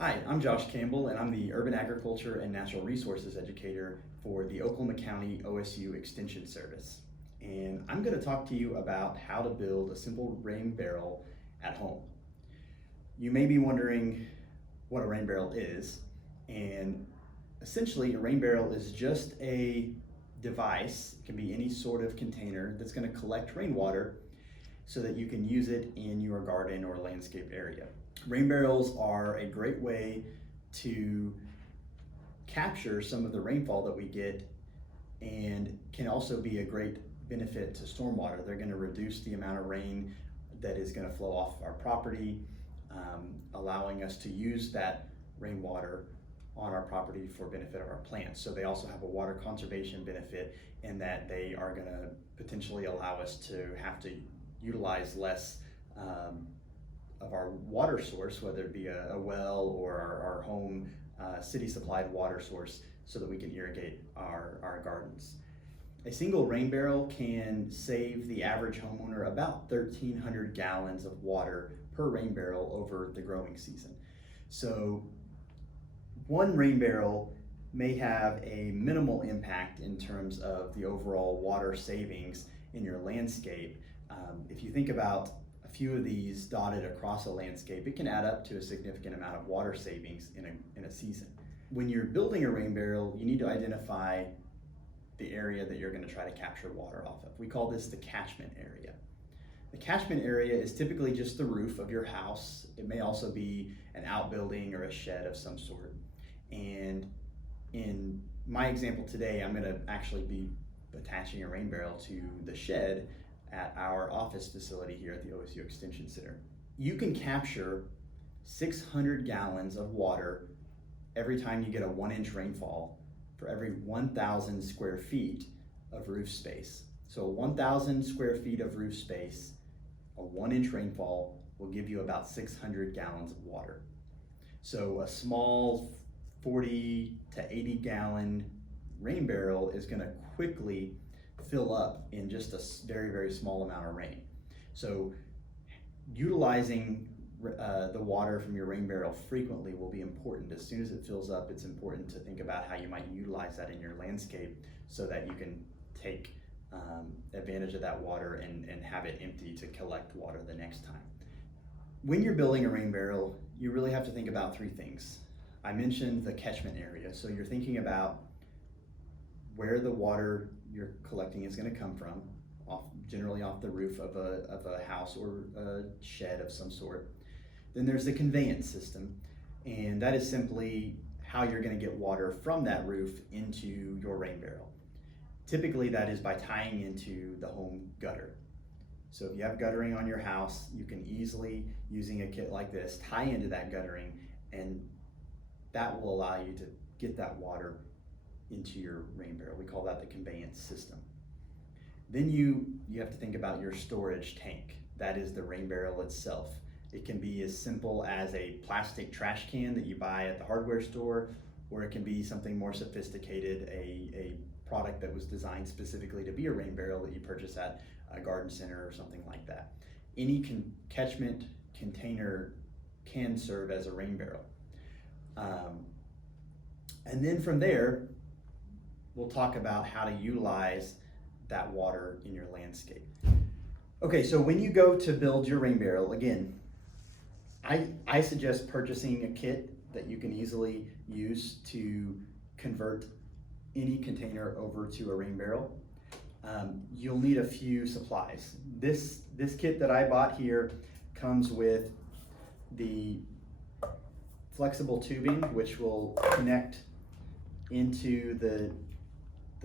Hi, I'm Josh Campbell, and I'm the Urban Agriculture and Natural Resources Educator for the Oklahoma County OSU Extension Service. And I'm going to talk to you about how to build a simple rain barrel at home. You may be wondering what a rain barrel is, and essentially a rain barrel is just a device, it can be any sort of container that's going to collect rainwater so that you can use it in your garden or landscape area. Rain barrels are a great way to capture some of the rainfall that we get and can also be a great benefit to stormwater. They're going to reduce the amount of rain that is going to flow off our property, allowing us to use that rainwater on our property for benefit of our plants. So they also have a water conservation benefit in that they are going to potentially allow us to have to utilize less of our water source, whether it be a well or our home city supplied water source, so that we can irrigate our gardens. A single rain barrel can save the average homeowner about 1,300 gallons of water per rain barrel over the growing season. So one rain barrel may have a minimal impact in terms of the overall water savings in your landscape. If you think about a few of these dotted across a landscape, it can add up to a significant amount of water savings in a season. When you're building a rain barrel, you need to identify the area that you're going to try to capture water off of. We call this the catchment area. The catchment area is typically just the roof of your house. It may also be an outbuilding or a shed of some sort. And in my example today, I'm going to actually be attaching a rain barrel to the shed at our office facility here at the OSU Extension Center. You can capture 600 gallons of water every time you get a 1-inch rainfall for every 1,000 square feet of roof space. So 1,000 square feet of roof space, a 1-inch rainfall will give you about 600 gallons of water. So a small 40 to 80 gallon rain barrel is going to quickly fill up in just a very, very small amount of rain. So utilizing the water from your rain barrel frequently will be important. As soon as it fills up, it's important to think about how you might utilize that in your landscape so that you can take advantage of that water and have it empty to collect water the next time. When you're building a rain barrel, you really have to think about 3 things. I mentioned the catchment area, so you're thinking about where the water you're collecting is going to come from, generally off the roof of a house or a shed of some sort. Then there's the conveyance system, and that is simply how you're going to get water from that roof into your rain barrel. Typically that is by tying into the home gutter. So if you have guttering on your house, you can easily, using a kit like this, tie into that guttering, and that will allow you to get that water into your rain barrel. We call that the conveyance system. Then you have to think about your storage tank. That is the rain barrel itself. It can be as simple as a plastic trash can that you buy at the hardware store, or it can be something more sophisticated, a product that was designed specifically to be a rain barrel that you purchase at a garden center or something like that. Any catchment container can serve as a rain barrel. And then from there, we'll talk about how to utilize that water in your landscape. Okay, so when you go to build your rain barrel, again, I suggest purchasing a kit that you can easily use to convert any container over to a rain barrel. You'll need a few supplies. This kit that I bought here comes with the flexible tubing, which will connect into the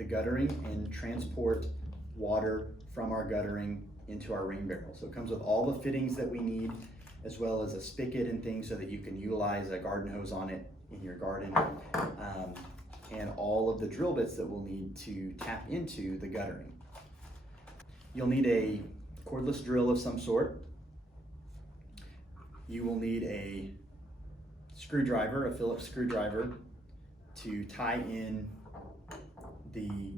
guttering and transport water from our guttering into our rain barrel. So it comes with all the fittings that we need, as well as a spigot and things so that you can utilize a garden hose on it in your garden, and all of the drill bits that we'll need to tap into the guttering. You'll need a cordless drill of some sort. You will need a screwdriver, a Phillips screwdriver, to tie in the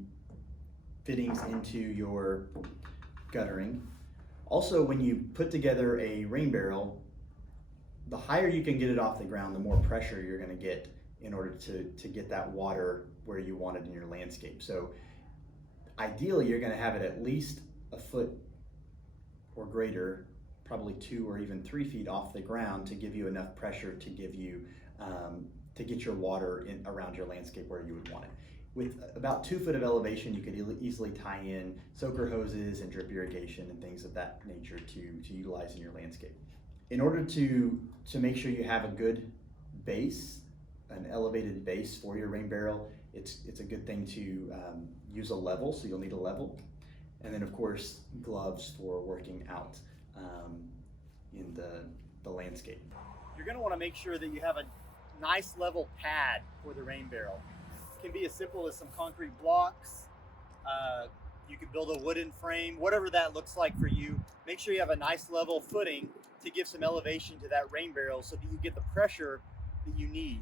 fittings into your guttering. Also, when you put together a rain barrel, the higher you can get it off the ground, the more pressure you're going to get in order to get that water where you want it in your landscape. So ideally, you're going to have it at least a foot or greater, probably 2 or even 3 feet off the ground, to give you enough pressure to give you to get your water in around your landscape where you would want it. With about 2 foot of elevation, you could easily tie in soaker hoses and drip irrigation and things of that nature to utilize in your landscape. In order to make sure you have a good base, an elevated base for your rain barrel, it's a good thing to use a level, so you'll need a level. And then of course, gloves for working out in the landscape. You're gonna wanna make sure that you have a nice level pad for the rain barrel. It can be as simple as some concrete blocks. You can build a wooden frame, whatever that looks like for you. Make sure you have a nice level footing to give some elevation to that rain barrel so that you get the pressure that you need.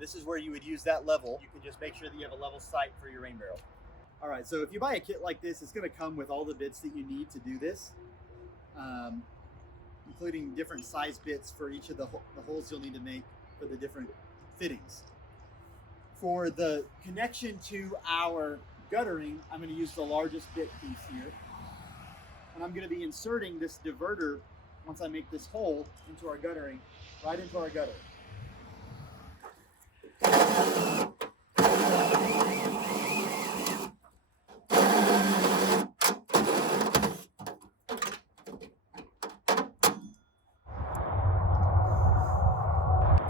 This is where you would use that level. You can just make sure that you have a level site for your rain barrel. All right, so if you buy a kit like this, it's gonna come with all the bits that you need to do this, including different size bits for each of the holes you'll need to make for the different fittings. For the connection to our guttering, I'm going to use the largest bit piece here. And I'm going to be inserting this diverter, once I make this hole into our guttering, right into our gutter.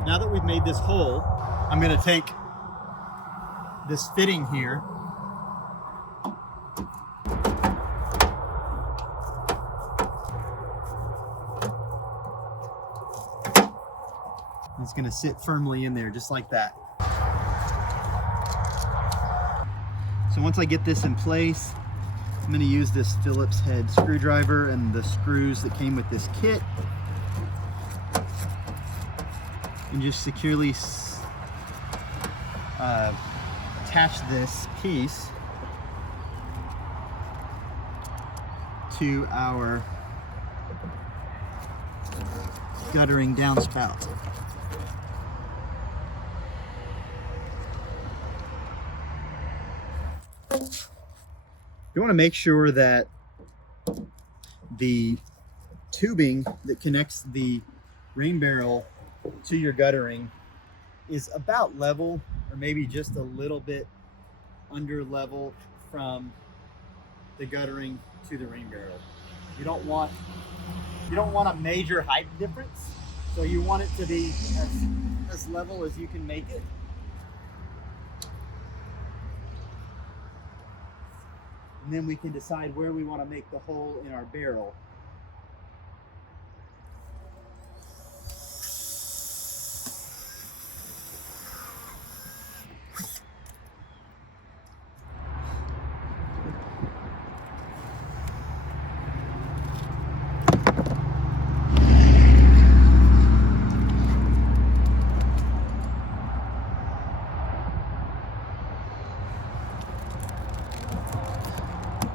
Now that we've made this hole, I'm going to take this fitting here it's going to sit firmly in there just like that. So once I get this in place, I'm going to use this Phillips head screwdriver and the screws that came with this kit and just securely attach this piece to our guttering downspout. You want to make sure that the tubing that connects the rain barrel to your guttering is about level, or maybe just a little bit under level from the guttering to the rain barrel. You don't want a major height difference, so you want it to be as level as you can make it. And then we can decide where we want to make the hole in our barrel.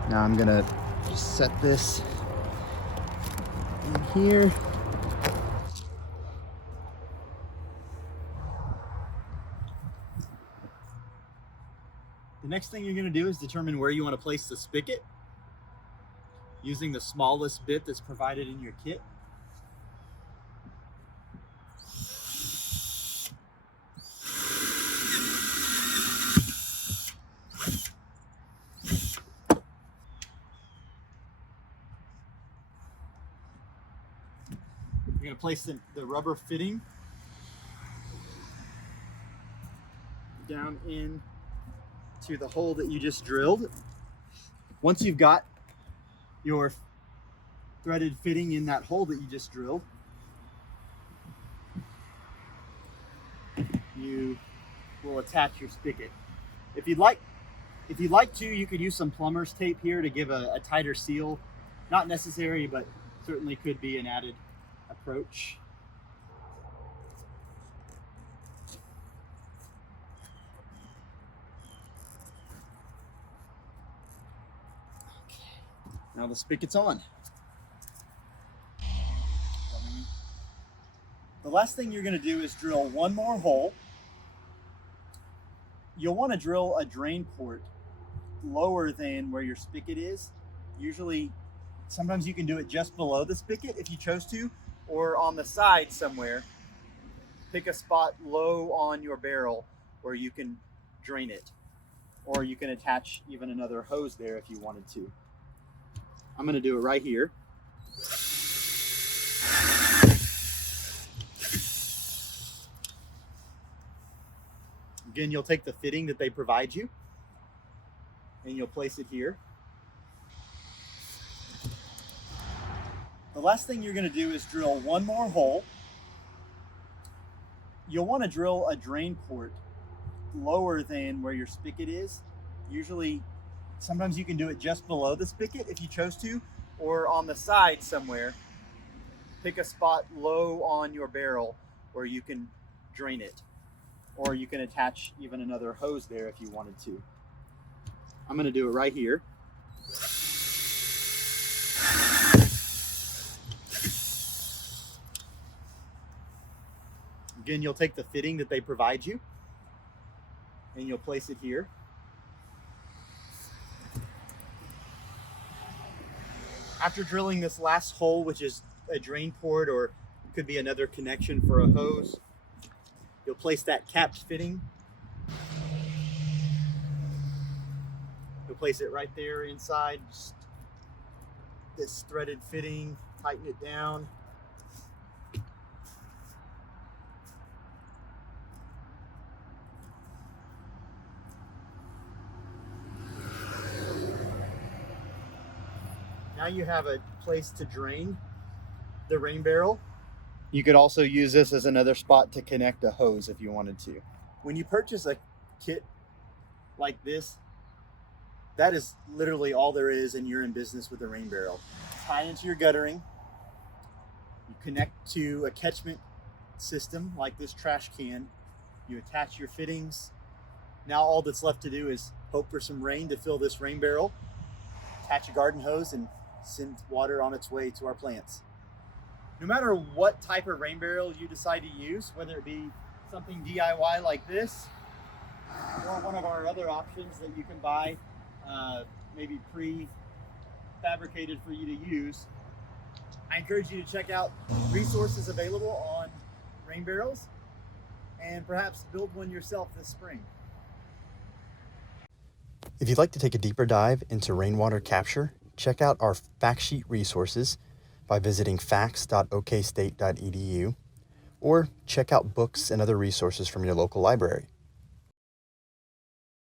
Now I'm gonna just set this in here. The next thing you're gonna do is determine where you want to place the spigot using the smallest bit that's provided in your kit. You're going to place the rubber fitting down in to the hole that you just drilled. Once you've got your threaded fitting in that hole that you just drilled, you will attach your spigot. If you'd like to, you could use some plumber's tape here to give a tighter seal. Not necessary, but certainly could be an added approach. Okay. Now the spigot's on. last thing you're going to do is drill one more hole. You'll want to drill a drain port lower than where your spigot is. Usually, sometimes you can do it just below the spigot if you chose to, or on the side somewhere. Pick a spot low on your barrel where you can drain it, or you can attach even another hose there if you wanted to. I'm going to do it right here. Again, you'll take the fitting that they provide you and you'll place it here. The last thing you're going to do is drill one more hole. You'll want to drill a drain port lower than where your spigot is. Usually, sometimes you can do it just below the spigot if you chose to, or on the side somewhere. Pick a spot low on your barrel where you can drain it, or you can attach even another hose there if you wanted to. I'm going to do it right here. Again, you'll take the fitting that they provide you and you'll place it here. After drilling this last hole, which is a drain port or it could be another connection for a hose, you'll place that capped fitting. You'll place it right there inside just this threaded fitting, tighten it down. Now you have a place to drain the rain barrel. You could also use this as another spot to connect a hose if you wanted to. When you purchase a kit like this, that is literally all there is, and you're in business with a rain barrel. Tie into your guttering. You connect to a catchment system like this trash can. You attach your fittings. Now all that's left to do is hope for some rain to fill this rain barrel, attach a garden hose, and send water on its way to our plants. No matter what type of rain barrel you decide to use, whether it be something DIY like this, or one of our other options that you can buy, maybe pre-fabricated for you to use, I encourage you to check out resources available on rain barrels and perhaps build one yourself this spring. If you'd like to take a deeper dive into rainwater capture, check out our fact sheet resources by visiting facts.okstate.edu, or check out books and other resources from your local library.